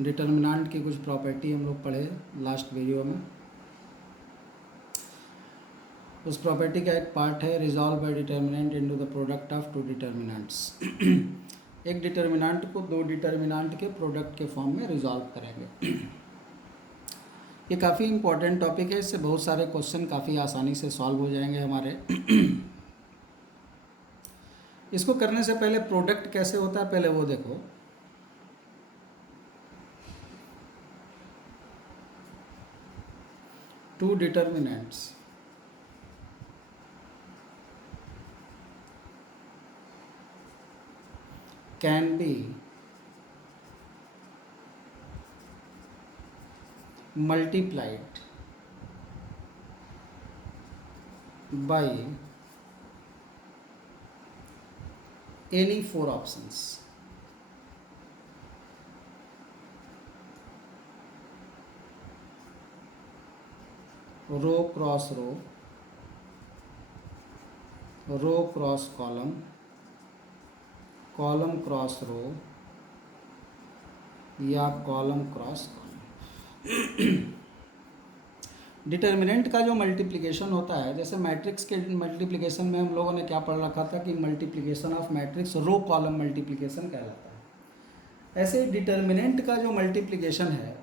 Determinant की कुछ property हम लोग पढ़े लास्ट वीडियो में। उस प्रॉपर्टी का एक पार्ट है resolve by determinant into the product of two determinants. एक डिटर्मिनेंट को दो डिटर्मिनेंट के प्रोडक्ट के फॉर्म में रिजॉल्व करेंगे। ये काफ़ी इंपॉर्टेंट टॉपिक है, इससे बहुत सारे क्वेश्चन काफ़ी आसानी से सॉल्व हो जाएंगे हमारे। इसको करने से पहले प्रोडक्ट कैसे होता है पहले वो देखो। Two determinants can be multiplied by any four options. Row cross row, row cross column, column cross row या कॉलम क्रॉस कॉलम। डिटर्मिनेंट का जो मल्टीप्लिकेशन होता है, जैसे मैट्रिक्स के मल्टीप्लिकेशन में हम लोगों ने क्या पढ़ रखा था कि multiplication of matrix row column multiplication कहलाता है। ऐसे डिटर्मिनेंट का जो मल्टीप्लिकेशन है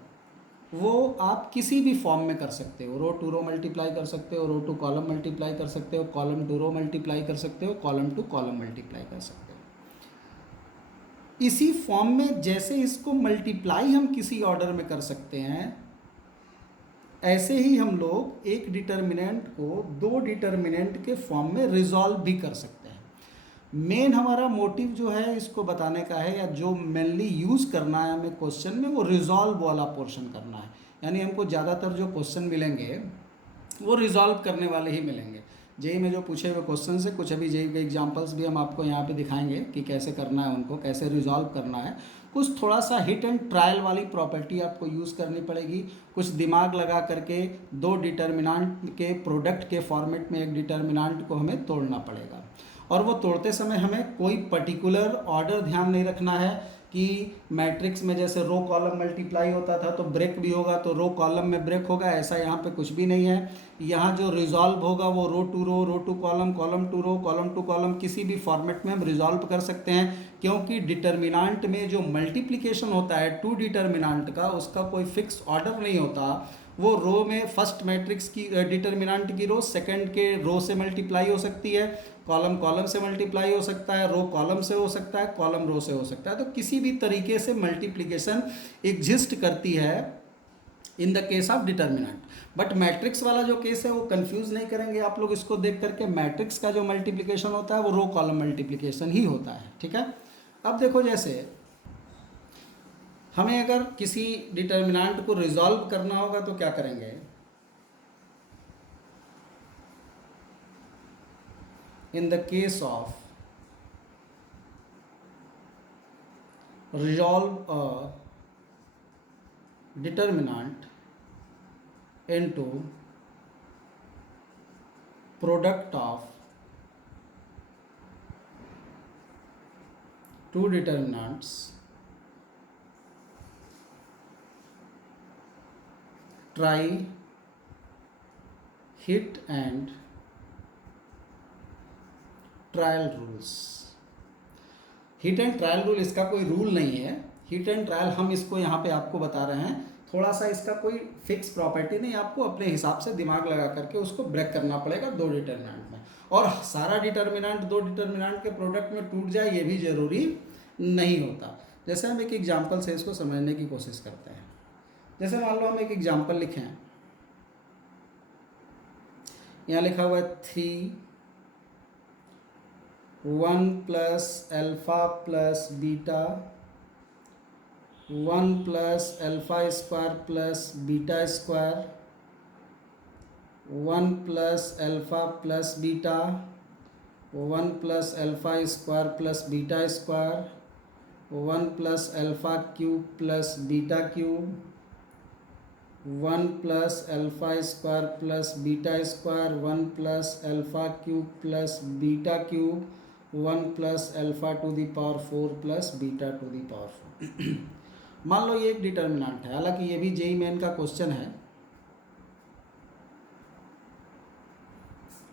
वो आप किसी भी फॉर्म में कर सकते हो। रो टू रो मल्टीप्लाई कर सकते हो, रो टू कॉलम मल्टीप्लाई कर सकते हो, कॉलम टू रो मल्टीप्लाई कर सकते हो, कॉलम टू कॉलम मल्टीप्लाई कर सकते हो। इसी फॉर्म में जैसे इसको मल्टीप्लाई हम किसी ऑर्डर में कर सकते हैं, ऐसे ही हम लोग एक डिटर्मिनेंट को दो डिटर्मिनेंट के फॉर्म में रिजॉल्व भी कर सकते हैं। मेन हमारा मोटिव जो है इसको बताने का है, या जो मेनली यूज़ करना है हमें क्वेश्चन में, वो रिजॉल्व वाला पोर्शन करना है। यानी हमको ज़्यादातर जो क्वेश्चन मिलेंगे वो रिजॉल्व करने वाले ही मिलेंगे। जेई में जो पूछे हुए क्वेश्चन से कुछ अभी जेई के एग्जांपल्स भी हम आपको यहाँ पे दिखाएंगे कि कैसे करना है, उनको कैसे रिजॉल्व करना है। कुछ थोड़ा सा हिट एंड ट्रायल वाली प्रॉपर्टी आपको यूज़ करनी पड़ेगी, कुछ दिमाग लगा करके दो डिटर्मिनेंट के प्रोडक्ट के फॉर्मेट में एक डिटर्मिनेंट को हमें तोड़ना पड़ेगा। और वो तोड़ते समय हमें कोई पर्टिकुलर ऑर्डर ध्यान नहीं रखना है कि मैट्रिक्स में जैसे रो कॉलम मल्टीप्लाई होता था तो ब्रेक भी होगा तो रो कॉलम में ब्रेक होगा, ऐसा यहाँ पे कुछ भी नहीं है। यहाँ जो रिजॉल्व होगा वो row to column, column to row, column to column, किसी भी फॉर्मेट में हम रिजॉल्व कर सकते हैं। क्योंकि डिटर्मिनेंट में जो मल्टीप्लिकेशन होता है टू डिटर्मिनेंट का, उसका कोई फिक्स ऑर्डर नहीं होता। वो रो में फर्स्ट मैट्रिक्स की डिटर्मिनेंट की रो सेकंड के रो से मल्टीप्लाई हो सकती है, कॉलम कॉलम से मल्टीप्लाई हो सकता है, रो कॉलम से हो सकता है, कॉलम रो से हो सकता है। तो किसी भी तरीके से मल्टीप्लिकेशन एग्जिस्ट करती है in the case of determinant. But matrix वाला जो केस है वो कंफ्यूज नहीं करेंगे आप लोग इसको देख करके। मैट्रिक्स का जो मल्टीप्लिकेशन होता है वो रो कॉलम मल्टीप्लिकेशन ही होता है, ठीक है। अब देखो, जैसे हमें अगर किसी डिटर्मिनेंट को रिजॉल्व करना होगा तो क्या करेंगे। In the case of resolve a determinant into product of two determinants, try hit and trial rules. Hit and trial rule इसका कोई रूल नहीं है। हिट एंड ट्रायल हम इसको यहाँ पे आपको बता रहे हैं, थोड़ा सा इसका कोई फिक्स प्रॉपर्टी नहीं, आपको अपने हिसाब से दिमाग लगा करके उसको ब्रेक करना पड़ेगा दो डिटर्मिनेंट में। और सारा डिटर्मिनेंट दो डिटर्मिनेंट के प्रोडक्ट में टूट जाए ये भी ज़रूरी नहीं होता। जैसे हम एक एग्जाम्पल से इसको समझने की कोशिश करते हैं। जैसे मान लो हम एक एग्जाम्पल लिखें, यहाँ लिखा हुआ है 1 plus alpha plus beta 1 plus alpha square plus beta square 1 plus alpha plus beta 1 plus alpha square plus beta square 1 plus alpha cube plus beta cube 1 plus alpha square plus beta square 1 plus alpha cube plus beta cube 1 plus alpha two the power 4 plus beta two the power 4। मान लो ये एक determinant है, हालांकि ये भी JEE main का question है,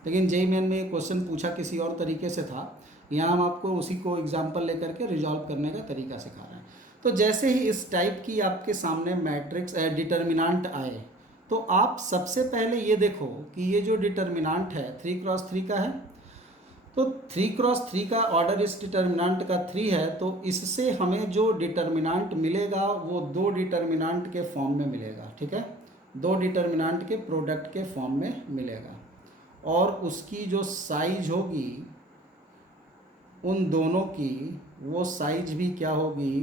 लेकिन जेई मेन में ये क्वेश्चन पूछा किसी और तरीके से था। यहाँ हम आपको उसी को एग्जाम्पल लेकर के रिजॉल्व करने का तरीका सिखा रहे हैं। तो जैसे ही इस टाइप की आपके सामने मैट्रिक्स डिटर्मिनेंट आए, तो आप सबसे पहले ये देखो कि ये जो डिटर्मिनेंट है 3x3 का है, तो 3x3 का ऑर्डर इस डिटर्मिनेंट का 3 है, तो इससे हमें जो डिटर्मिनेंट मिलेगा वो दो डिटर्मिनेंट के फॉर्म में मिलेगा। ठीक है, दो डिटर्मिनेंट के प्रोडक्ट के फॉर्म में मिलेगा, और उसकी जो साइज होगी उन दोनों की, वो साइज भी क्या होगी,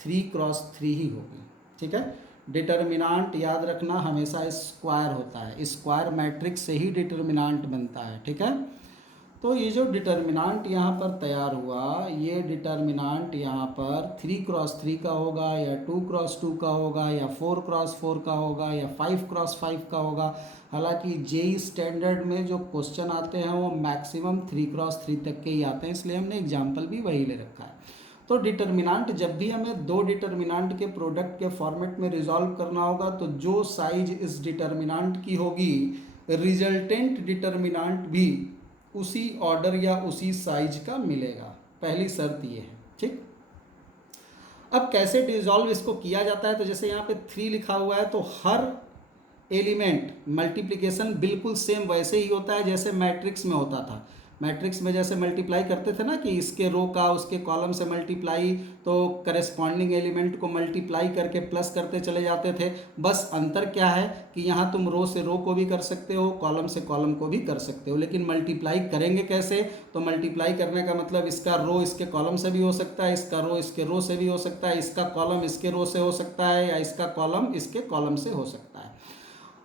3x3 ही होगी। ठीक है, डिटर्मिनेंट याद रखना हमेशा स्क्वायर होता है, स्क्वायर मैट्रिक्स से ही डिटर्मिनेंट बनता है। ठीक है, तो ये जो डिटर्मिनेंट यहाँ पर तैयार हुआ, ये डिटर्मिनेंट यहाँ पर 3x3 का होगा, या 2x2 का होगा, या 4x4 का होगा, या 5x5 का होगा। हालांकि जेई स्टैंडर्ड में जो क्वेश्चन आते हैं वो मैक्सिमम 3x3 तक के ही आते हैं, इसलिए हमने एग्जाम्पल भी वही ले रखा है। तो डिटर्मिनेंट जब भी हमें दो डिटर्मिनेंट के प्रोडक्ट के फॉर्मेट में रिजॉल्व करना होगा, तो जो साइज इस डिटर्मिनेंट की होगी, रिजल्टेंट डिटर्मिनेंट भी उसी ऑर्डर या उसी साइज का मिलेगा। पहली शर्त ये है। ठीक, अब कैसे डिसॉल्व इसको किया जाता है, तो जैसे यहाँ पे 3 लिखा हुआ है, तो हर एलिमेंट मल्टीप्लिकेशन बिल्कुल सेम वैसे ही होता है जैसे मैट्रिक्स में होता था। मैट्रिक्स में जैसे मल्टीप्लाई करते थे ना, कि इसके रो का उसके कॉलम से मल्टीप्लाई, तो करेस्पॉन्डिंग एलिमेंट को मल्टीप्लाई करके प्लस करते चले जाते थे। बस अंतर क्या है कि यहाँ तुम रो से रो को भी कर सकते हो, कॉलम से कॉलम को भी कर सकते हो, लेकिन मल्टीप्लाई करेंगे कैसे, तो मल्टीप्लाई करने का मतलब इसका रो इसके कॉलम से भी हो सकता है, इसका रो इसके रो से भी हो सकता है, इसका कॉलम इसके रो से हो सकता है, या इसका कॉलम इसके कॉलम से हो सकता है।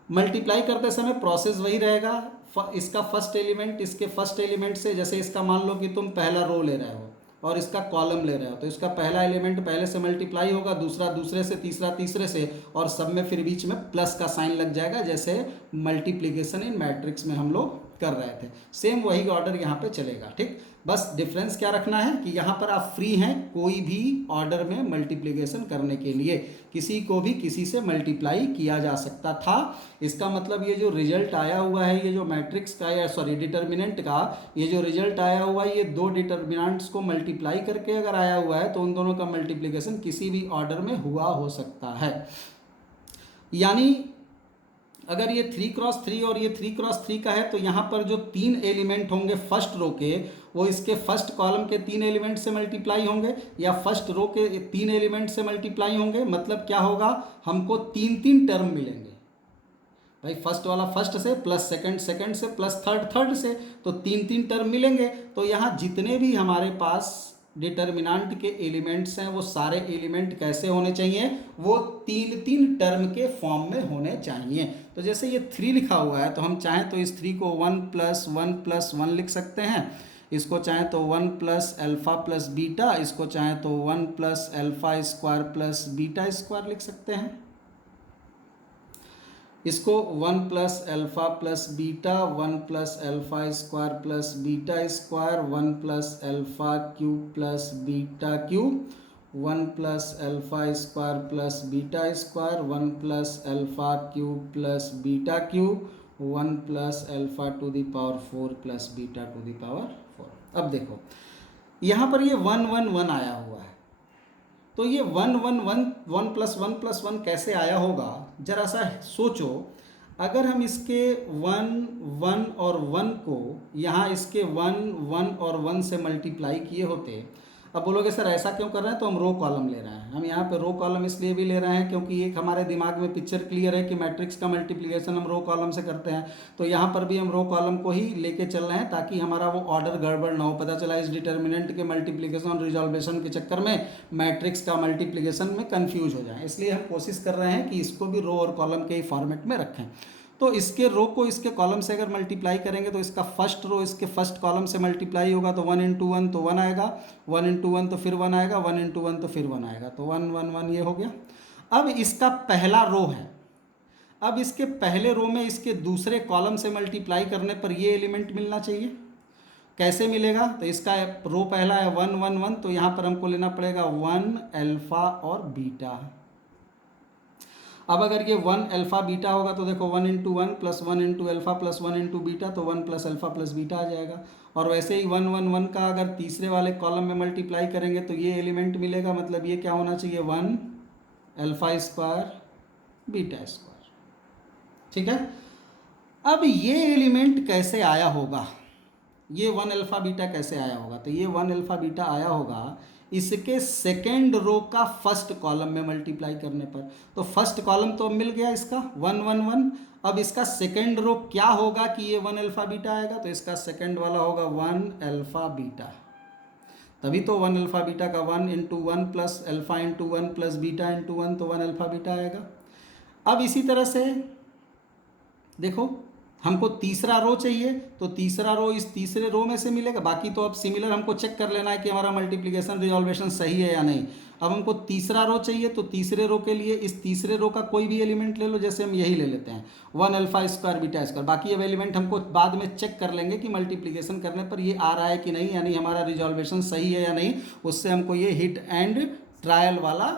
मल्टीप्लाई करते समय प्रोसेस वही रहेगा, इसका फर्स्ट एलिमेंट इसके फर्स्ट एलिमेंट से, जैसे इसका मान लो कि तुम पहला रो ले रहे हो और इसका कॉलम ले रहे हो, तो इसका पहला एलिमेंट पहले से मल्टीप्लाई होगा, दूसरा दूसरे से, तीसरा तीसरे से, और सब में फिर बीच में प्लस का साइन लग जाएगा, जैसे मल्टीप्लिकेशन इन मैट्रिक्स में हम लोग कर रहे थे। सेम वही ऑर्डर यहाँ पे चलेगा। ठीक, बस डिफरेंस क्या रखना है कि यहाँ पर आप फ्री हैं कोई भी ऑर्डर में मल्टीप्लिकेशन करने के लिए, किसी को भी किसी से मल्टीप्लाई किया जा सकता था। इसका मतलब ये जो रिजल्ट आया हुआ है, ये जो मैट्रिक्स का या सॉरी डिटर्मिनेंट का ये जो रिजल्ट आया हुआ है, ये दो डिटर्मिनेंट्स को मल्टीप्लाई करके अगर आया हुआ है, तो उन दोनों का मल्टीप्लिकेशन किसी भी ऑर्डर में हुआ हो सकता है। यानी अगर ये 3x3 और ये 3x3 का है, तो यहाँ पर जो 3 एलिमेंट होंगे फर्स्ट रो के, वो इसके फर्स्ट कॉलम के 3 एलिमेंट से मल्टीप्लाई होंगे, या फर्स्ट रो के 3 एलिमेंट से मल्टीप्लाई होंगे। मतलब क्या होगा, हमको 3 टर्म मिलेंगे भाई, फर्स्ट वाला फर्स्ट से, प्लस सेकंड सेकंड से, प्लस थर्ड थर्ड से, तो 3 टर्म मिलेंगे। तो यहाँ जितने भी हमारे पास डिटर्मिनेंट के एलिमेंट्स हैं, वो सारे एलिमेंट कैसे होने चाहिए, वो 3 टर्म के फॉर्म में होने चाहिए। तो जैसे ये 3 लिखा हुआ है, तो हम चाहें तो इस 3 को 1 + 1 + 1 लिख सकते हैं, इसको चाहें तो 1 + अल्फ़ा + बीटा, इसको चाहें तो 1 + अल्फ़ा² + बीटा² लिख सकते हैं, इसको 1 + अल्फ़ा + बीटा, 1 + अल्फ़ा² + बीटा², 1 + अल्फ़ा³ + बीटा³, 1 + अल्फ़ा² + बीटा², 1 + अल्फ़ा³ + बीटा³, 1 + α⁴ + β⁴। अब देखो यहाँ पर ये 1 1 1 आया हुआ है, तो ये 1 1 1 1 + 1 + 1 कैसे आया होगा, जरा सा सोचो। अगर हम इसके 1 1 और 1 को यहाँ इसके 1 1 और 1 से मल्टीप्लाई किए होते। अब बोलोगे सर ऐसा क्यों कर रहे हैं, तो हम रो कॉलम ले रहे हैं। हम यहाँ पे रो कॉलम इसलिए भी ले रहे हैं क्योंकि एक हमारे दिमाग में पिक्चर क्लियर है कि मैट्रिक्स का मल्टीप्लिकेशन हम रो कॉलम से करते हैं, तो यहाँ पर भी हम रो कॉलम को ही लेके चल रहे हैं, ताकि हमारा वो ऑर्डर गड़बड़ ना हो। पता चला इस डिटर्मिनेंट के मल्टीप्लिकेशन और रिजॉल्वेशन के चक्कर में मैट्रिक्स का मल्टीप्लिकेशन में कन्फ्यूज हो जाए, इसलिए हम कोशिश कर रहे हैं कि इसको भी रो और कॉलम के ही फॉर्मेट में रखें। तो इसके रो को इसके कॉलम से अगर मल्टीप्लाई करेंगे, तो इसका फर्स्ट रो इसके फर्स्ट कॉलम से मल्टीप्लाई होगा, तो 1 × 1 तो 1 आएगा, 1 × 1 तो फिर 1 आएगा, 1 × 1 तो फिर 1 आएगा, तो 1 1 1 ये हो गया। अब इसका पहला रो है, अब इसके पहले रो में इसके दूसरे कॉलम से मल्टीप्लाई करने पर ये एलिमेंट मिलना चाहिए, कैसे मिलेगा? तो इसका रो पहला है 1 1 1, तो यहाँ पर हमको लेना पड़ेगा 1 अल्फा और बीटा। अब अगर ये 1 अल्फा बीटा होगा तो देखो 1 into 1 plus 1 into alpha plus 1 into beta, तो 1 प्लस अल्फा प्लस बीटा आ जाएगा। और वैसे ही 1 1 1 का अगर तीसरे वाले कॉलम में मल्टीप्लाई करेंगे तो ये एलिमेंट मिलेगा, मतलब ये क्या होना चाहिए 1 अल्फा स्क्वायर बीटा स्क्वायर। ठीक है। अब ये एलिमेंट कैसे आया होगा, ये 1 अल्फा बीटा कैसे आया होगा? तो ये 1 अल्फा बीटा आया होगा इसके सेकेंड रो का फर्स्ट कॉलम में मल्टीप्लाई करने पर। तो फर्स्ट कॉलम तो अब मिल गया इसका 1 1 1। अब इसका सेकेंड रो क्या होगा कि ये 1 अल्फा बीटा आएगा? तो इसका सेकेंड वाला होगा 1 अल्फा बीटा। तभी तो 1 अल्फा बीटा का 1 into 1 plus alpha into 1 plus beta into 1, तो 1 अल्फा बीटा आएगा। अब इसी तरह से देखो, हमको तीसरा रो चाहिए, तो तीसरा रो इस तीसरे रो में से मिलेगा। बाकी तो अब सिमिलर हमको चेक कर लेना है कि हमारा मल्टीप्लिकेशन रिजॉल्वेशन सही है या नहीं। अब हमको तीसरा रो चाहिए, तो तीसरे रो के लिए इस तीसरे रो का कोई भी एलिमेंट ले लो, जैसे हम यही ले लेते हैं 1 अल्फा स्क्वायर बीटा स्क्वायर। बाकी अब एलिमेंट हमको बाद में चेक कर लेंगे कि मल्टीप्लिकेशन करने पर ये आ रहा है कि नहीं, यानी हमारा रिजॉल्वेशन सही है या नहीं। उससे हमको ये हिट एंड ट्रायल वाला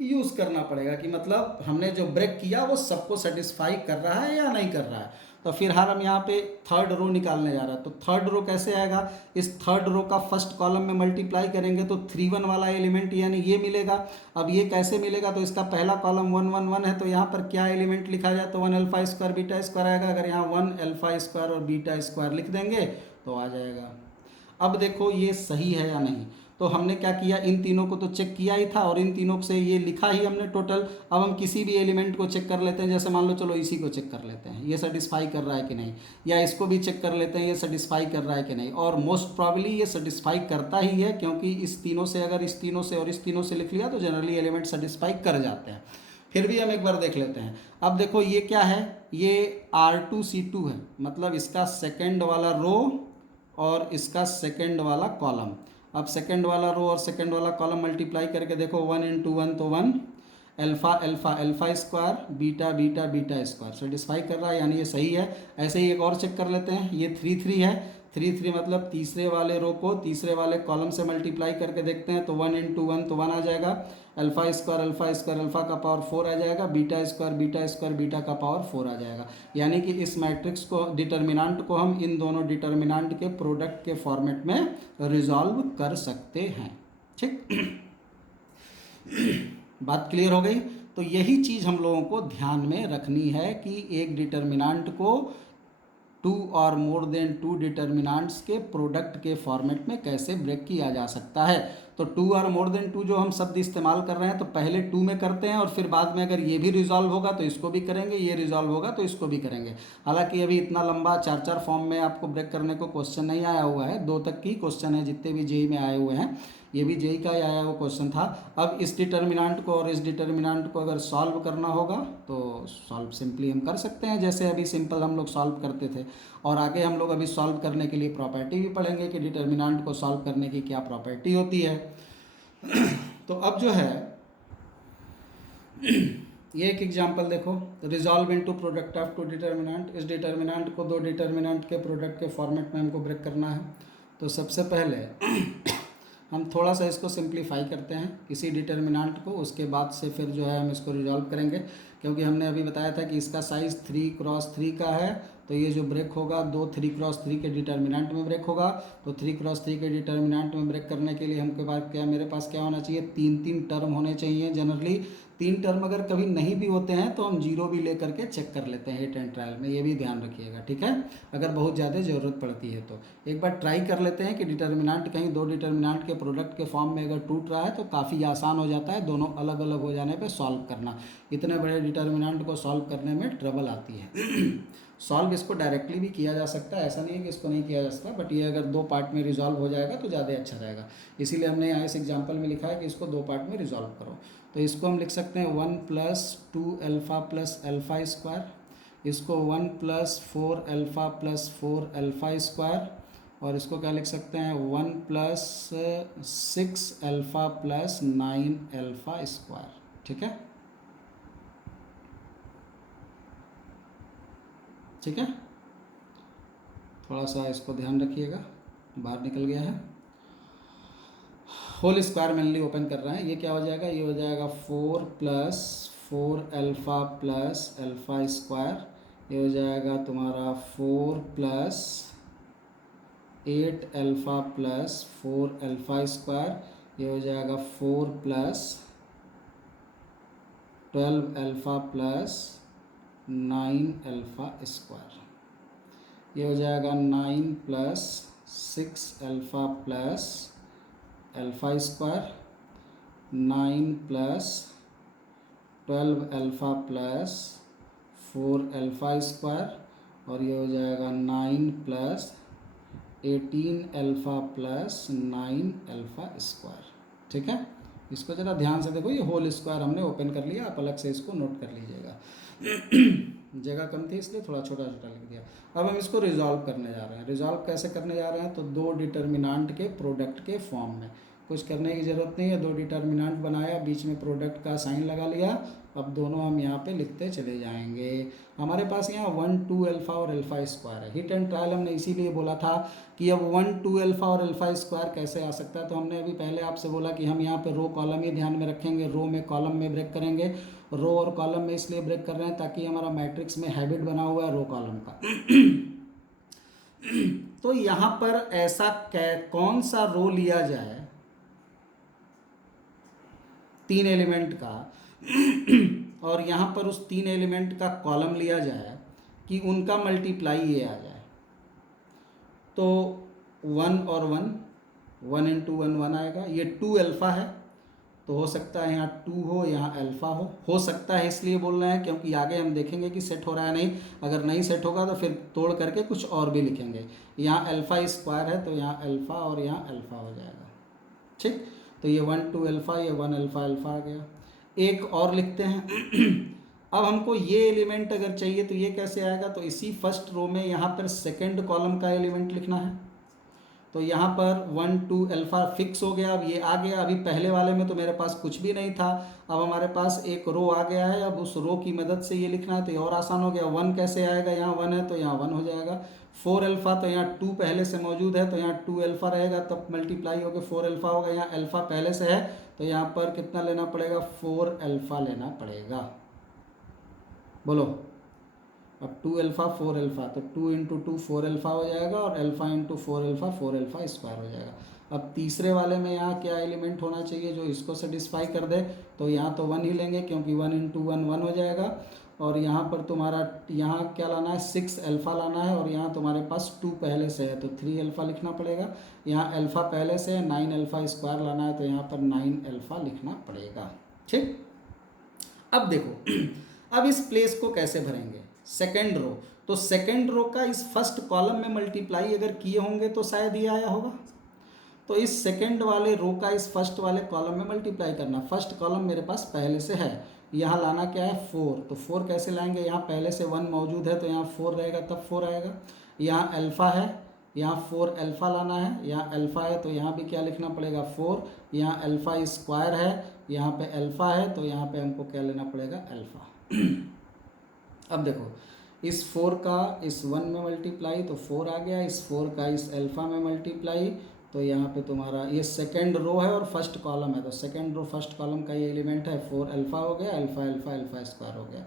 यूज़ करना पड़ेगा कि मतलब हमने जो ब्रेक किया वो सबको सेटिस्फाई कर रहा है या नहीं कर रहा है। तो फिर हम यहाँ पे थर्ड रो निकालने जा रहा है। तो थर्ड रो कैसे आएगा? इस थर्ड रो का फर्स्ट कॉलम में मल्टीप्लाई करेंगे तो 3 1 वाला एलिमेंट यानी ये मिलेगा। अब ये कैसे मिलेगा? तो इसका पहला कॉलम 1 1 1 है, तो यहाँ पर क्या एलिमेंट लिखा जाए? तो 1 अल्फा स्क्वायर बीटा स्क्वायर आएगा। अगर यहाँ 1 अल्फा स्क्वायर और बीटा स्क्वायर लिख देंगे तो आ जाएगा। अब देखो ये सही है या नहीं। तो हमने क्या किया, इन तीनों को तो चेक किया ही था और इन तीनों से ये लिखा ही हमने टोटल। अब हम किसी भी एलिमेंट को चेक कर लेते हैं, जैसे मान लो चलो इसी को चेक कर लेते हैं, ये सेटिस्फाई कर रहा है कि नहीं, या इसको भी चेक कर लेते हैं ये सेटिस्फाई कर रहा है कि नहीं। और मोस्ट प्रॉब्ली ये सेटिस्फाई करता ही है, क्योंकि इस तीनों से अगर इस तीनों से और इस तीनों से लिख लिया तो जनरली एलिमेंट सेटिस्फाई कर जाते हैं। फिर भी हम एक बार देख लेते हैं। अब देखो ये क्या है, ये R2C2 है, मतलब इसका सेकेंड वाला रो और इसका सेकेंड वाला कॉलम। अब सेकेंड वाला रो और सेकेंड वाला कॉलम मल्टीप्लाई करके देखो 1 इंटू 1 तो 1 alpha alpha alpha square beta beta beta square satisfy कर रहा है, यानी ये सही है। ऐसे ही एक और चेक कर लेते हैं, ये 3 3 है, 3 3 मतलब तीसरे वाले रो को तीसरे वाले कॉलम से मल्टीप्लाई करके देखते हैं तो 1 इंटू 1 तो 1 आ जाएगा, अल्फा स्क्वायर अल्फा का पावर 4 आ जाएगा, बीटा स्क्वायर बीटा का पावर 4 आ जाएगा। यानी कि इस मैट्रिक्स को डिटर्मिनांट को हम इन दोनों डिटर्मिनांट के प्रोडक्ट के फॉर्मेट में रिजॉल्व कर सकते हैं। ठीक बात क्लियर हो गई? तो यही चीज़ हम लोगों को ध्यान में रखनी है कि एक डिटर्मिनांट को 2 और मोर देन 2 डिटर्मिनांट्स के प्रोडक्ट के फॉर्मेट में कैसे ब्रेक किया जा सकता है। तो 2 और मोर देन 2 जो हम शब्द इस्तेमाल कर रहे हैं, तो पहले 2 में करते हैं और फिर बाद में अगर ये भी रिजॉल्व होगा तो इसको भी करेंगे, ये रिजॉल्व होगा तो इसको भी करेंगे। हालांकि अभी इतना लंबा 4 4 फॉर्म में आपको ब्रेक करने को क्वेश्चन नहीं आया हुआ है, 2 तक की क्वेश्चन है जितने भी जेई में आए हुए हैं, ये भी जेई का ही आया हुआ क्वेश्चन था। अब इस डिटर्मिनांट को और इस डिटर्मिनांट को अगर सॉल्व करना होगा तो सॉल्व सिंपली हम कर सकते हैं, जैसे अभी सिंपल हम लोग सॉल्व करते थे। और आगे हम लोग अभी सॉल्व करने के लिए प्रॉपर्टी भी पढ़ेंगे कि डिटर्मिनांट को सॉल्व करने की क्या प्रॉपर्टी होती है। तो अब जो है ये एक एग्जांपल देखो, resolve into product of 2 determinant. इस डिटर्मिनांट को 2 डिटर्मिनांट के प्रोडक्ट के फॉर्मेट में हमको ब्रेक करना है। तो सबसे पहले हम थोड़ा सा इसको सिंप्लीफाई करते हैं किसी डिटर्मिनांट को, उसके बाद से फिर जो है हम इसको रिजॉल्व करेंगे। क्योंकि हमने अभी बताया था कि इसका साइज़ 3x3 का है, तो ये जो ब्रेक होगा 2 3x3 के डिटर्मिनांट में ब्रेक होगा। तो 3x3 के डिटर्मिनांट में ब्रेक करने के लिए हमके पास क्या, मेरे पास क्या होना चाहिए, 3 टर्म होने चाहिए। जनरली 3 टर्म अगर कभी नहीं भी होते हैं तो हम 0 भी ले करके चेक कर लेते हैं हिट एंड ट्रायल में, ये भी ध्यान रखिएगा। ठीक है, अगर बहुत ज़्यादा ज़रूरत पड़ती है तो एक बार ट्राई कर लेते हैं कि डिटर्मिनांट कहीं 2 डिटर्मिनांट के प्रोडक्ट के फॉर्म में अगर टूट रहा है तो काफ़ी आसान हो जाता है दोनों अलग अलग हो जाने पे सॉल्व करना। इतने बड़े डिटर्मिनांट को सॉल्व करने में ट्रबल आती है। सॉल्व इसको डायरेक्टली भी किया जा सकता है, ऐसा नहीं है कि इसको नहीं किया जा सकता, बट ये अगर 2 पार्ट में रिजॉल्व हो जाएगा तो ज़्यादा अच्छा रहेगा। इसीलिए हमने यहाँ इस एग्जाम्पल में लिखा है कि इसको 2 पार्ट में रिजॉल्व करो। तो इसको हम लिख सकते हैं 1 + 2 अल्फा प्लस अल्फा स्क्वायर, इसको 1 + 4 अल्फा प्लस 4 अल्फा स्क्वायर, और इसको क्या लिख सकते हैं 1 + 6 अल्फा प्लस 9 अल्फा स्क्वायर। ठीक है, ठीक है, थोड़ा सा इसको ध्यान रखिएगा, बाहर निकल गया है। होल स्क्वायर मेनली ओपन कर रहे हैं। ये क्या हो जाएगा, ये हो जाएगा 4 + 4 अल्फ़ा प्लस अल्फ़ा स्क्वायर, ये हो जाएगा तुम्हारा 4 + 8 अल्फ़ा प्लस 4 अल्फ़ा स्क्वायर, ये हो जाएगा 4 + 12 अल्फ़ा प्लस 9 अल्फ़ा स्क्वायर, ये हो जाएगा 9 + 6 alpha plus alpha square, 9 + 12 alpha plus 4 alpha square, और ये हो जाएगा 9 + 18 अल्फ़ा प्लस 9 अल्फ़ा स्क्वायर। ठीक है, इसको ज़रा ध्यान से देखो, ये होल स्क्वायर हमने ओपन कर लिया, आप अलग से इसको नोट कर लीजिएगा। जगह कम थी इसलिए थोड़ा छोटा छोटा लिख दिया। अब हम इसको रिजॉल्व करने जा रहे हैं। रिजॉल्व कैसे करने जा रहे हैं, तो दो डिटर्मिनांट के प्रोडक्ट के फॉर्म में। कुछ करने की ज़रूरत नहीं है, दो डिटर्मिनांट बनाया, बीच में प्रोडक्ट का साइन लगा लिया। अब दोनों हम यहाँ पे लिखते चले जाएंगे। हमारे पास यहाँ 1 2 अल्फ़ा और अल्फ़ा स्क्वायर है। हिट एंड ट्रायल हमने इसीलिए बोला था कि अब 1 2 अल्फ़ा और अल्फ़ा स्क्वायर कैसे आ सकता है। तो हमने अभी पहले आपसे बोला कि हम यहाँ पे रो कॉलम ही ध्यान में रखेंगे, रो में कॉलम में ब्रेक करेंगे। रो और कॉलम में इसलिए ब्रेक कर रहे हैं ताकि हमारा मैट्रिक्स में हैबिट बना हुआ है रो कॉलम का। तो यहाँ पर ऐसा कौन सा रो लिया जाए 3 एलिमेंट का और यहाँ पर उस 3 एलिमेंट का कॉलम लिया जाए कि उनका मल्टीप्लाई ये आ जाए। तो 1 और 1, 1 × 1 1 आएगा। ये 2 अल्फ़ा है तो हो सकता है यहाँ 2 हो, यहाँ अल्फ़ा हो सकता है इसलिए बोल रहे हैं क्योंकि आगे हम देखेंगे कि सेट हो रहा है नहीं। अगर नहीं सेट होगा तो फिर तोड़ करके कुछ और भी लिखेंगे। यहाँ अल्फ़ा स्क्वायर है तो यहाँ अल्फ़ा और यहाँ अल्फ़ा हो जाएगा। ठीक, तो ये 1 2 अल्फ़ा, ये 1 अल्फ़ा अल्फ़ा आ गया। एक और लिखते हैं। अब हमको ये एलिमेंट अगर चाहिए तो ये कैसे आएगा, तो इसी फर्स्ट रो में यहाँ पर सेकंड कॉलम का एलिमेंट लिखना है। तो यहाँ पर 1 2 अल्फ़ा फिक्स हो गया। अब ये आ गया। अभी पहले वाले में तो मेरे पास कुछ भी नहीं था, अब हमारे पास एक रो आ गया है। अब उस रो की मदद से ये लिखना है तो ये और आसान हो गया। 1 कैसे आएगा, यहाँ 1 है तो यहाँ 1 हो जाएगा। 4 अल्फ़ा तो यहाँ 2 पहले से मौजूद है तो यहाँ 2 अल्फ़ा रहेगा, तब मल्टीप्लाई होकर 4 अल्फ़ा होगा। यहाँ अल्फ़ा पहले से है तो यहाँ पर कितना लेना पड़ेगा, 4 अल्फ़ा लेना पड़ेगा। बोलो, अब 2 अल्फ़ा 4 अल्फ़ा, तो 2 × 2 4 अल्फ़ा हो जाएगा और अल्फ़ा × 4 अल्फ़ा 4 अल्फ़ा स्क्वायर हो जाएगा। अब तीसरे वाले में यहाँ क्या एलिमेंट होना चाहिए जो इसको सेटिस्फाई कर दे, तो यहाँ तो 1 ही लेंगे क्योंकि 1 × 1 1 हो जाएगा। और यहाँ पर तुम्हारा यहाँ क्या लाना है, 6 अल्फ़ा लाना है और यहाँ तुम्हारे पास 2 पहले से है तो 3 अल्फ़ा लिखना पड़ेगा। यहाँ अल्फ़ा पहले से है, 9 अल्फ़ा स्क्वायर लाना है तो यहाँ पर 9 अल्फ़ा लिखना पड़ेगा। ठीक, अब देखो अब इस प्लेस को कैसे भरेंगे, सेकंड रो। तो सेकंड रो का इस फर्स्ट कॉलम में मल्टीप्लाई अगर किए होंगे तो शायद ये आया होगा। तो इस सेकंड वाले रो का इस फर्स्ट वाले कॉलम में मल्टीप्लाई करना। फर्स्ट कॉलम मेरे पास पहले से है, यहाँ लाना क्या है 4, तो 4 कैसे लाएंगे, यहाँ पहले से 1 मौजूद है तो यहाँ 4 रहेगा तब 4 आएगा। यहाँ अल्फ़ा है, यहाँ 4 अल्फ़ा लाना है, यहाँ अल्फ़ा है तो यहाँ भी क्या लिखना पड़ेगा 4। यहाँ अल्फ़ा स्क्वायर है, यहाँ पे अल्फ़ा है तो यहाँ पे हमको क्या लेना पड़ेगा अल्फ़ा। अब देखो इस 4 का इस 1 में मल्टीप्लाई तो 4 आ गया, इस 4 का इस अल्फ़ा में मल्टीप्लाई तो यहाँ पे तुम्हारा ये सेकंड रो है और फर्स्ट कॉलम है तो सेकंड रो फर्स्ट कॉलम का ये एलिमेंट है 4 अल्फ़ा हो गया, अल्फ़ा अल्फ़ा अल्फ़ा स्क्वायर हो गया।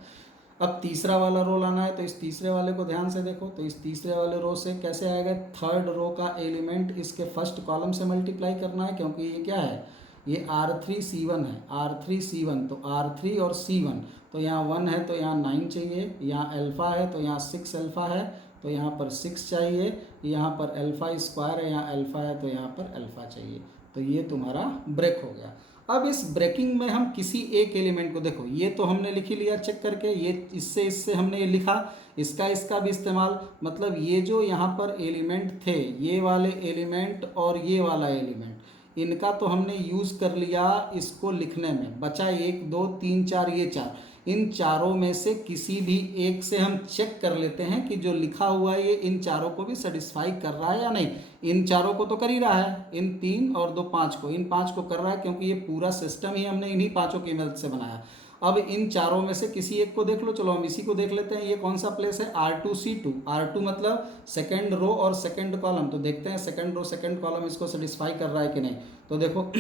अब तीसरा वाला रो लाना है तो इस तीसरे वाले को ध्यान से देखो, तो इस तीसरे वाले रो से कैसे आएगा, थर्ड रो का एलिमेंट इसके फर्स्ट कॉलम से मल्टीप्लाई करना है क्योंकि ये क्या है, ये R3C1 है, R3C1 तो R3 और C1 तो यहाँ 1 है तो यहाँ 9 चाहिए, यहाँ अल्फ़ा है तो यहाँ 6 अल्फ़ा है तो यहाँ पर 6 चाहिए, यहाँ पर अल्फ़ा स्क्वायर है, यहाँ अल्फ़ा है तो यहाँ पर अल्फ़ा चाहिए। तो ये तुम्हारा ब्रेक हो गया। अब इस ब्रेकिंग में हम किसी एक एलिमेंट को, देखो ये तो हमने लिख ही लिया चेक करके, ये इससे हमने ये लिखा, इसका भी इस्तेमाल, मतलब ये जो यहाँ पर एलिमेंट थे ये वाले एलिमेंट और ये वाला एलिमेंट, इनका तो हमने यूज़ कर लिया इसको लिखने में। बचा 1 2 3 4 ये 4, इन चारों में से किसी भी एक से हम चेक कर लेते हैं कि जो लिखा हुआ है ये इन चारों को भी सेटिस्फाई कर रहा है या नहीं। इन चारों को तो कर ही रहा है, इन 3 और 2 5 को, इन 5 को कर रहा है क्योंकि ये पूरा सिस्टम ही हमने इन्हीं पाँचों की मदद से बनाया। अब इन चारों में से किसी एक को देख लो, चलो हम इसी को देख लेते हैं। ये कौन सा प्लेस है, R2C2। R2 मतलब सेकंड रो और सेकंड कॉलम। तो देखते हैं सेकंड रो सेकंड कॉलम इसको सेटिस्फाई कर रहा है कि नहीं। तो देखो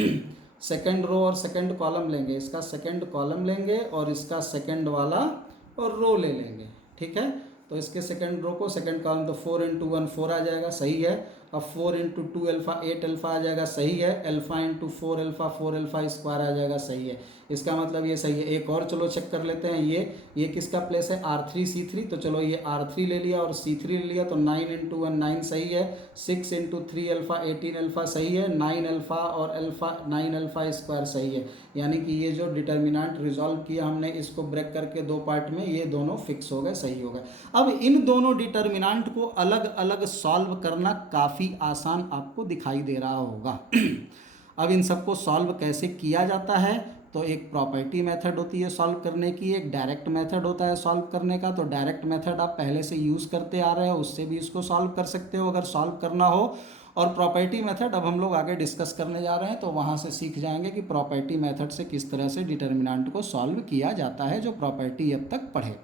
सेकंड रो और सेकंड कॉलम लेंगे, इसका सेकंड कॉलम लेंगे और इसका सेकंड वाला और रो ले लेंगे, ठीक है। तो इसके सेकंड रो को सेकंड कॉलम, तो 4 इंटू 1 4 आ जाएगा, सही है। अब 4 इंटू 2 अल्फा 8 अल्फा आ जाएगा, सही है। Alpha into 4 alpha 4 alpha square आ जाएगा, सही है। इसका मतलब ये सही है। एक और चलो चेक कर लेते हैं, ये किसका प्लेस है, R3C3। तो चलो ये R3 ले लिया और C3 ले लिया, तो 9 इंटू 1 9 सही है। 6 इंटू 3 अल्फा 18 अल्फा सही है। 9 अल्फा और अल्फा 9 अल्फा स्क्वायर सही है। यानी कि ये जो डिटर्मिनेंट रिजॉल्व किया हमने, इसको ब्रेक करके दो पार्ट में, ये दोनों फिक्स हो गए, सही हो गए। अब इन दोनों डिटर्मिनेंट को अलग अलग सॉल्व करना काफ़ी आसान आपको दिखाई दे रहा होगा। अब इन सबको सॉल्व कैसे किया जाता है, तो एक प्रॉपर्टी मेथड होती है सॉल्व करने की, एक डायरेक्ट मेथड होता है सॉल्व करने का। तो डायरेक्ट मेथड आप पहले से यूज़ करते आ रहे हो, उससे भी इसको सॉल्व कर सकते हो अगर सॉल्व करना हो। और प्रॉपर्टी मेथड अब हम लोग आगे डिस्कस करने जा रहे हैं, तो वहाँ से सीख जाएंगे कि प्रॉपर्टी मेथड से किस तरह से डिटर्मिनेंट को सॉल्व किया जाता है, जो प्रॉपर्टी अब तक पढ़े।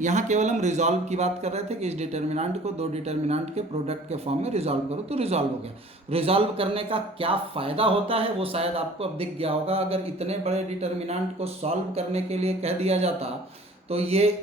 यहाँ केवल हम रिजॉल्व की बात कर रहे थे कि इस डिटर्मिनेंट को दो डिटर्मिनेंट के प्रोडक्ट के फॉर्म में रिजॉल्व करो, तो रिजॉल्व हो गया। रिजॉल्व करने का क्या फ़ायदा होता है वो शायद आपको अब दिख गया होगा। अगर इतने बड़े डिटर्मिनेंट को सॉल्व करने के लिए कह दिया जाता, तो ये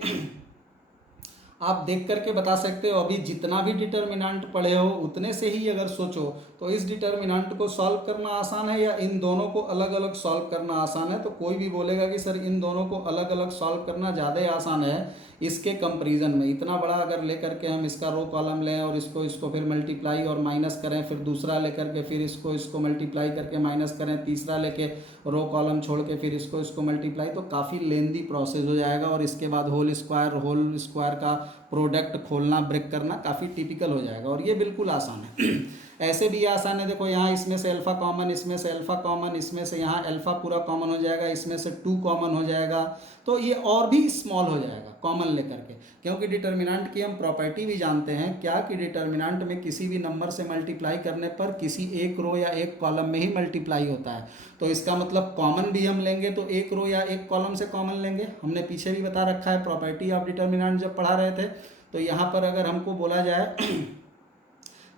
आप देख करके बता सकते हो। अभी जितना भी डिटर्मिनेंट पढ़े हो उतने से ही अगर सोचो, तो इस डिटर्मिनेंट को सॉल्व करना आसान है या इन दोनों को अलग अलग सॉल्व करना आसान है। तो कोई भी बोलेगा कि सर इन दोनों को अलग अलग सॉल्व करना ज़्यादा आसान है इसके कंपैरिजन में। इतना बड़ा अगर लेकर के हम इसका रो कॉलम लें और इसको फिर मल्टीप्लाई और माइनस करें, फिर दूसरा लेकर के फिर इसको मल्टीप्लाई करके माइनस करें, तीसरा लेके रो कॉलम छोड़ के फिर इसको मल्टीप्लाई, तो काफ़ी लेंदी प्रोसेस हो जाएगा। और इसके बाद होल स्क्वायर का प्रोडक्ट खोलना, ब्रेक करना काफ़ी टिपिकल हो जाएगा, और ये बिल्कुल आसान है। ऐसे भी आसान है, देखो यहाँ इसमें से अल्फा कॉमन, इसमें से अल्फा कॉमन, इसमें से यहाँ अल्फा पूरा कॉमन हो जाएगा, इसमें से 2 कॉमन हो जाएगा, तो ये और भी स्मॉल हो जाएगा कॉमन लेकर के। क्योंकि डिटर्मिनेंट की हम प्रॉपर्टी भी जानते हैं क्या, कि डिटर्मिनेंट में किसी भी नंबर से मल्टीप्लाई करने पर किसी एक रो या एक कॉलम में ही मल्टीप्लाई होता है। तो इसका मतलब कॉमन भी हम लेंगे तो एक रो या एक कॉलम से कॉमन लेंगे। हमने पीछे भी बता रखा है प्रॉपर्टी ऑफ डिटर्मिनेंट जब पढ़ा रहे थे। तो यहाँ पर अगर हमको बोला जाए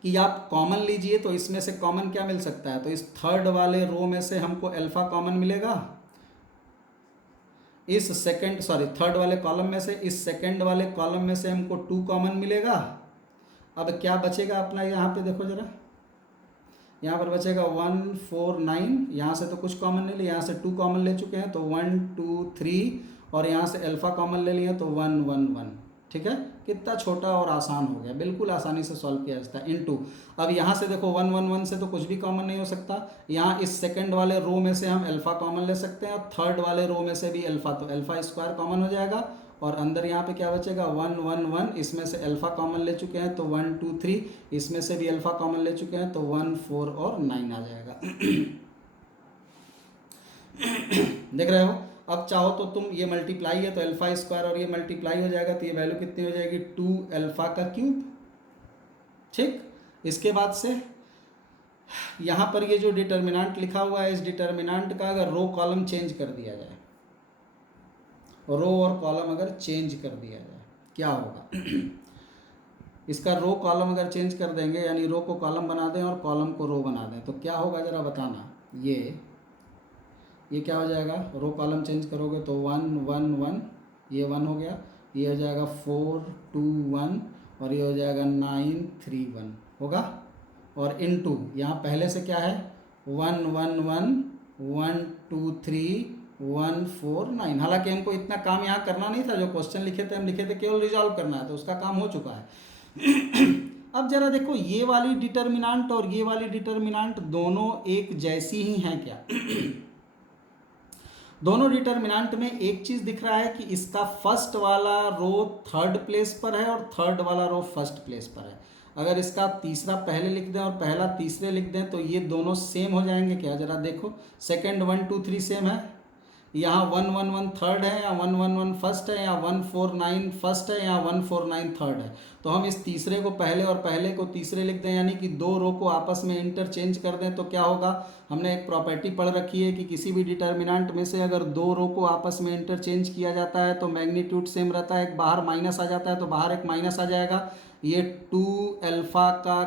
कि आप कॉमन लीजिए, तो इसमें से कॉमन क्या मिल सकता है, तो इस थर्ड वाले रो में से हमको अल्फा कॉमन मिलेगा, इस थर्ड वाले कॉलम में से इस सेकंड वाले कॉलम में से हमको 2 कॉमन मिलेगा। अब क्या बचेगा अपना, यहाँ पे देखो जरा, यहाँ पर बचेगा 1 4 9, यहाँ से तो कुछ कॉमन नहीं लिया, यहाँ से 2 कॉमन ले चुके हैं तो 1 2 3, और यहाँ से अल्फा कॉमन ले लिया तो 1 1 1। ठीक है, कितना छोटा और आसान हो गया, बिल्कुल आसानी से सॉल्व किया जाता है। इनटू, अब यहाँ से देखो 1 1 1 से तो कुछ भी कॉमन नहीं हो सकता। यहाँ इस सेकंड वाले रो में से हम अल्फा कॉमन ले सकते हैं, और थर्ड वाले रो में से भी अल्फा, तो अल्फा स्क्वायर कॉमन हो जाएगा, और अंदर यहाँ पे क्या बचेगा 1 1 1, इसमें से अल्फा कॉमन ले चुके हैं तो 1 2 3, इसमें से भी अल्फा कॉमन ले चुके हैं तो 1 4 और 9 आ जाएगा। देख रहे हो। अब चाहो तो तुम, ये मल्टीप्लाई है तो अल्फा स्क्वायर और ये मल्टीप्लाई हो जाएगा, तो ये वैल्यू कितनी हो जाएगी 2 अल्फा का क्यूब। ठीक, इसके बाद से यहाँ पर ये जो डिटर्मिनेंट लिखा हुआ है, इस डिटर्मिनेंट का अगर रो कॉलम चेंज कर दिया जाए, रो और कॉलम अगर चेंज कर दिया जाए क्या होगा। इसका रो कॉलम अगर चेंज कर देंगे, यानी रो को कॉलम बना दें और कॉलम को रो बना दें, तो क्या होगा जरा बताना। ये क्या हो जाएगा, रो कॉलम चेंज करोगे तो 1 1 1, ये 1 हो गया, ये हो जाएगा 4 2 1, और ये हो जाएगा 9 3 1 होगा। और इनटू, यहाँ पहले से क्या है 1 1 1 1 2 3 1 4 9। हालांकि हमको इतना काम यहाँ करना नहीं था, जो क्वेश्चन लिखे थे हम लिखे थे केवल रिजॉल्व करना है, तो उसका काम हो चुका है। अब जरा देखो, ये वाली डिटर्मिनेंट और ये वाली डिटर्मिनेंट दोनों एक जैसी ही हैं क्या। दोनों डिटर्मिनेंट में एक चीज दिख रहा है कि इसका फर्स्ट वाला रो थर्ड प्लेस पर है और थर्ड वाला रो फर्स्ट प्लेस पर है। अगर इसका तीसरा पहले लिख दें और पहला तीसरे लिख दें, तो ये दोनों सेम हो जाएंगे क्या, जरा देखो। सेकंड 1 2 3 सेम है, यहाँ 111 थर्ड है या 111 फर्स्ट है या 149 फर्स्ट है या 149 थर्ड है। तो हम इस तीसरे को पहले और पहले को तीसरे लिख दें, यानी कि दो रो को आपस में इंटरचेंज कर दें। तो क्या होगा, हमने एक प्रॉपर्टी पढ़ रखी है कि किसी भी डिटर्मिनेंट में से अगर दो रो को आपस में इंटरचेंज किया जाता है तो मैग्नीट्यूड सेम रहता है, एक बाहर माइनस आ जाता है तो बाहर एक माइनस आ जाएगा, ये 2 अल्फ़ा का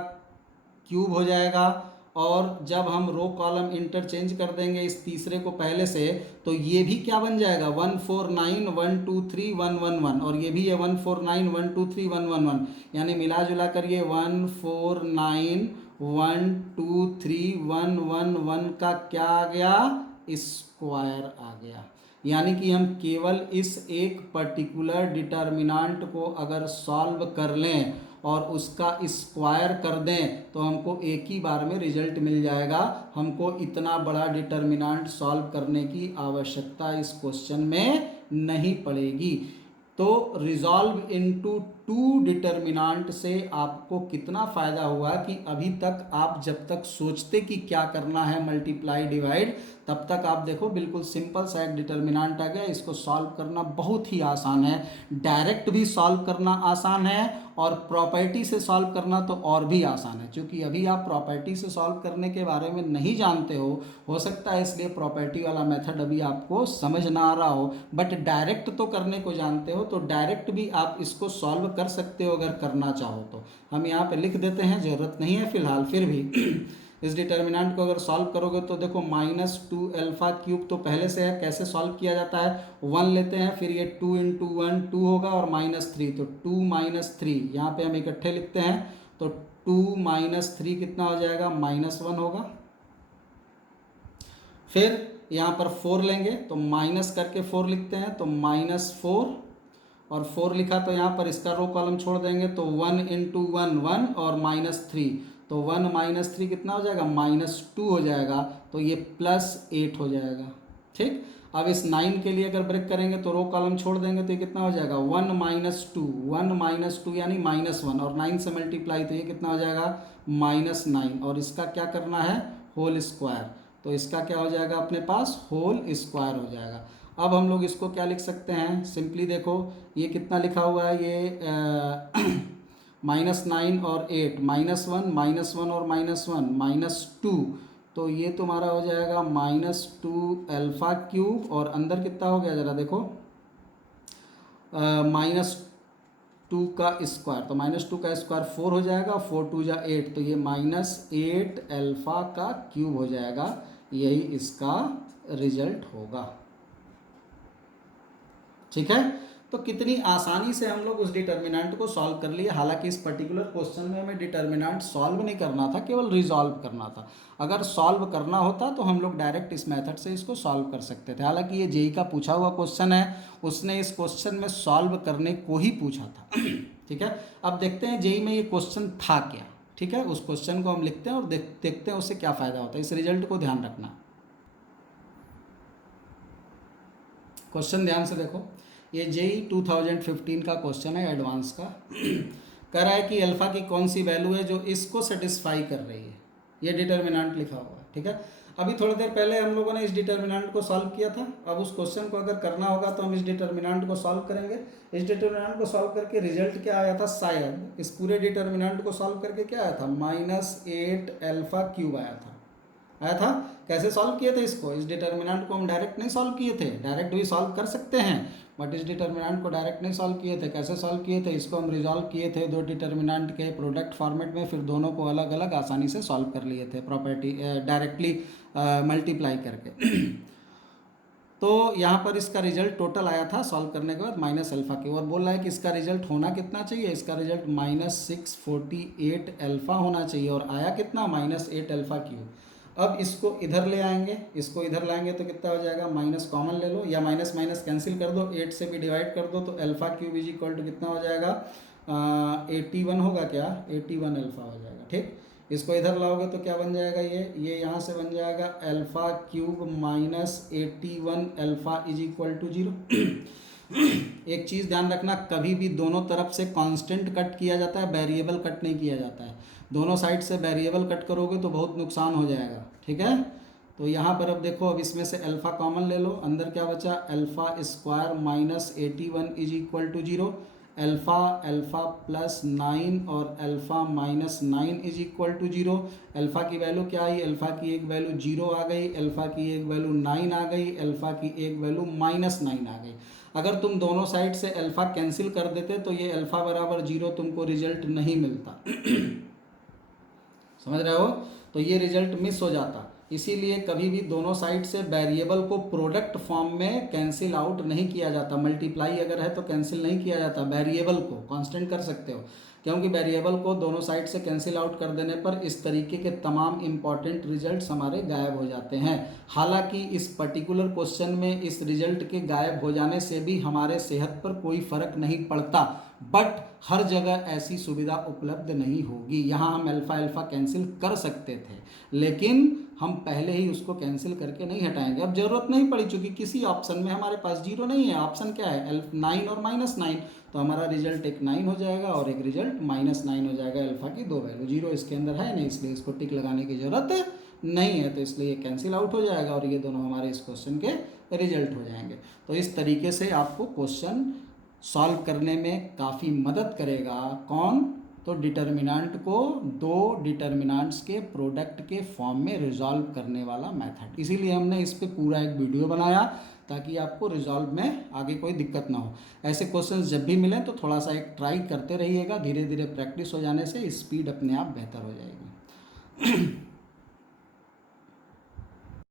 क्यूब हो जाएगा। और जब हम रो कॉलम इंटरचेंज कर देंगे इस तीसरे को पहले से, तो ये भी क्या बन जाएगा 149 1 2 3 1 1 1, और ये भी है 149 1 2 3 1 1 1, यानी मिला जुला कर ये 149 1 2 3 1 1 1 का क्या आ गया, स्क्वायर आ गया। यानी कि हम केवल इस एक पर्टिकुलर डिटर्मिनेंट को अगर सॉल्व कर लें और उसका स्क्वायर कर दें तो हमको एक ही बार में रिजल्ट मिल जाएगा। हमको इतना बड़ा डिटर्मिनेंट सॉल्व करने की आवश्यकता इस क्वेश्चन में नहीं पड़ेगी। तो रिजॉल्व इनटू टू डिटर्मिनेंट से आपको कितना फ़ायदा हुआ कि अभी तक आप जब तक सोचते कि क्या करना है मल्टीप्लाई डिवाइड, तब तक आप देखो बिल्कुल सिंपल सा एक डिटर्मिनेंट आ गया। इसको सॉल्व करना बहुत ही आसान है, डायरेक्ट भी सॉल्व करना आसान है और प्रॉपर्टी से सॉल्व करना तो और भी आसान है। क्योंकि अभी आप प्रॉपर्टी से सॉल्व करने के बारे में नहीं जानते हो सकता है इसलिए प्रॉपर्टी वाला मेथड अभी आपको समझ ना आ रहा हो, बट डायरेक्ट तो करने को जानते हो, तो डायरेक्ट भी आप इसको सॉल्व कर सकते हो अगर करना चाहो तो। हम यहाँ पे लिख देते हैं, ज़रूरत नहीं है फिलहाल, फिर भी इस डिटर्मिनेंट को अगर सॉल्व करोगे तो देखो -2 अल्फ़ा क्यूब तो पहले से है, कैसे सॉल्व किया जाता है, 1 लेते हैं, फिर ये 2 × 1 2 होगा और -3, तो 2 - 3 यहाँ पे हम इकट्ठे लिखते हैं, तो 2 - 3 कितना हो जाएगा, -1 होगा। फिर यहाँ पर 4 लेंगे तो माइनस करके 4 लिखते हैं, तो -4, और 4 लिखा तो यहाँ पर इसका रो कॉलम छोड़ देंगे, तो 1 × 1 1 और -3, तो 1 - 3 कितना हो जाएगा, -2 हो जाएगा, तो ये +8 हो जाएगा। ठीक, अब इस 9 के लिए अगर ब्रेक करेंगे तो रो कॉलम छोड़ देंगे तो ये कितना हो जाएगा 1 - 2, 1 - 2 यानी -1, और 9 से मल्टीप्लाई तो ये कितना हो जाएगा -9, और इसका क्या करना है, होल स्क्वायर, तो इसका क्या हो जाएगा अपने पास, होल स्क्वायर हो जाएगा। अब हम लोग इसको क्या लिख सकते हैं, सिंपली देखो ये कितना लिखा हुआ है, ये -9 और 8, -1 और -1 -2, तो ये तुम्हारा हो जाएगा -2 अल्फ़ा क्यूब, और अंदर कितना हो गया ज़रा देखो, -2 का स्क्वायर, तो -2 का स्क्वायर 4 हो जाएगा, 4 2 जा 8, तो ये -8 अल्फ़ा का क्यूब हो जाएगा। यही इसका रिजल्ट होगा। ठीक है, तो कितनी आसानी से हम लोग उस डिटर्मिनेंट को सॉल्व कर लिए। हालांकि इस पर्टिकुलर क्वेश्चन में हमें डिटर्मिनेंट सॉल्व नहीं करना था, केवल रिजॉल्व करना था। अगर सॉल्व करना होता तो हम लोग डायरेक्ट इस मेथड से इसको सॉल्व कर सकते थे। हालांकि ये जेई का पूछा हुआ क्वेश्चन है, उसने इस क्वेश्चन में सॉल्व करने को ही पूछा था। ठीक है, अब देखते हैं जेई में ये क्वेश्चन था क्या। ठीक है, उस क्वेश्चन को हम लिखते हैं और देखते हैं उससे क्या फ़ायदा होता है। इस रिजल्ट को ध्यान रखना। क्वेश्चन ध्यान से देखो, ये जेई 2015 का क्वेश्चन है, एडवांस का। कह रहा है कि अल्फ़ा की कौन सी वैल्यू है जो इसको सेटिस्फाई कर रही है। ये डिटर्मिनेंट लिखा हुआ है। ठीक है, अभी थोड़ी देर पहले हम लोगों ने इस डिटर्मिनेंट को सॉल्व किया था। अब उस क्वेश्चन को अगर करना होगा तो हम इस डिटर्मिनेंट को सॉल्व करेंगे। इस डिटर्मिनेंट को सॉल्व करके रिजल्ट क्या आया था, शायद इस पूरे डिटर्मिनेंट को सॉल्व करके क्या आया था, -8 अल्फ़ा क्यूब आया था। कैसे सॉल्व किए थे इसको, इस डिटर्मिनेंट को हम डायरेक्ट नहीं सॉल्व किए थे, डायरेक्ट भी सॉल्व कर सकते हैं, बट इस डिटर्मिनेंट को डायरेक्ट नहीं सॉल्व किए थे। कैसे सॉल्व किए थे, इसको हम रिजॉल्व किए थे दो डिटर्मिनेंट के प्रोडक्ट फॉर्मेट में, फिर दोनों को अलग अलग आसानी से सॉल्व कर लिए थे प्रॉपर्टी डायरेक्टली मल्टीप्लाई करके। तो यहाँ पर इसका रिजल्ट टोटल आया था सॉल्व करने के बाद -अल्फ़ा की, और बोल रहा है कि इसका रिजल्ट होना कितना चाहिए, इसका रिजल्ट -648 अल्फ़ा होना चाहिए, और आया कितना, -8 अल्फ़ा क्यूब। अब इसको इधर ले आएंगे, इसको इधर लाएंगे तो कितना हो जाएगा, माइनस कॉमन ले लो या माइनस माइनस कैंसिल कर दो, 8 से भी डिवाइड कर दो, तो alpha cube is equal to कितना हो जाएगा, 81 होगा क्या, 81 अल्फ़ा हो जाएगा। ठीक, इसको इधर लाओगे तो क्या बन जाएगा, ये यहाँ से बन जाएगा alpha cube -81 alpha is equal to 0। एक चीज़ ध्यान रखना, कभी भी दोनों तरफ से कांस्टेंट कट किया जाता है, वेरिएबल कट नहीं किया जाता है। दोनों साइड से वेरिएबल कट करोगे तो बहुत नुकसान हो जाएगा। ठीक है, तो यहाँ पर अब देखो, अब इसमें से अल्फ़ा कॉमन ले लो, अंदर क्या बचा, alpha square minus 81 is equal to 0, alpha alpha plus 9 और alpha minus 9 is equal to 0। Alpha की वैल्यू क्या आई, अल्फ़ा की एक वैल्यू 0 आ गई, अल्फ़ा की एक वैल्यू 9 आ गई, अल्फ़ा की एक वैल्यू माइनस 9 आ गई। अगर तुम दोनों साइड से अल्फ़ा कैंसिल कर देते तो ये अल्फ़ा बराबर 0 तुमको रिजल्ट नहीं मिलता। समझ रहे हो, तो ये रिजल्ट मिस हो जाता। इसीलिए कभी भी दोनों साइड से वेरिएबल को प्रोडक्ट फॉर्म में कैंसिल आउट नहीं किया जाता। मल्टीप्लाई अगर है तो कैंसिल नहीं किया जाता, वेरिएबल को कांस्टेंट कर सकते हो, क्योंकि वेरिएबल को दोनों साइड से कैंसिल आउट कर देने पर इस तरीके के तमाम इंपॉर्टेंट रिजल्ट्स हमारे गायब हो जाते हैं। हालांकि इस पर्टिकुलर क्वेश्चन में इस रिजल्ट के गायब हो जाने से भी हमारे सेहत पर कोई फर्क नहीं पड़ता, बट हर जगह ऐसी सुविधा उपलब्ध नहीं होगी। यहाँ हम अल्फ़ा अल्फ़ा कैंसिल कर सकते थे, लेकिन हम पहले ही उसको कैंसिल करके नहीं हटाएंगे। अब जरूरत नहीं पड़ी, चूंकि किसी ऑप्शन में हमारे पास 0 नहीं है। ऑप्शन क्या है, 9 और माइनस 9, तो हमारा रिजल्ट एक 9 हो जाएगा और एक रिजल्ट माइनस 9 हो जाएगा। अल्फ़ा की दो वैल्यू, 0 इसके अंदर है नहीं, इसलिए इसको टिक लगाने की ज़रूरत नहीं है, तो इसलिए ये कैंसिल आउट हो जाएगा और ये दोनों हमारे इस क्वेश्चन के रिजल्ट हो जाएंगे। तो इस तरीके से आपको क्वेश्चन सॉल्व करने में काफ़ी मदद करेगा। कौन, तो डिटर्मिनेंट को दो डिटर्मिनेंट्स के प्रोडक्ट के फॉर्म में रिजॉल्व करने वाला मेथड। इसीलिए हमने इस पे पूरा एक वीडियो बनाया ताकि आपको रिजॉल्व में आगे कोई दिक्कत ना हो। ऐसे क्वेश्चंस जब भी मिलें तो थोड़ा सा एक ट्राई करते रहिएगा, धीरे धीरे प्रैक्टिस हो जाने से स्पीड अपने आप बेहतर हो जाएगी।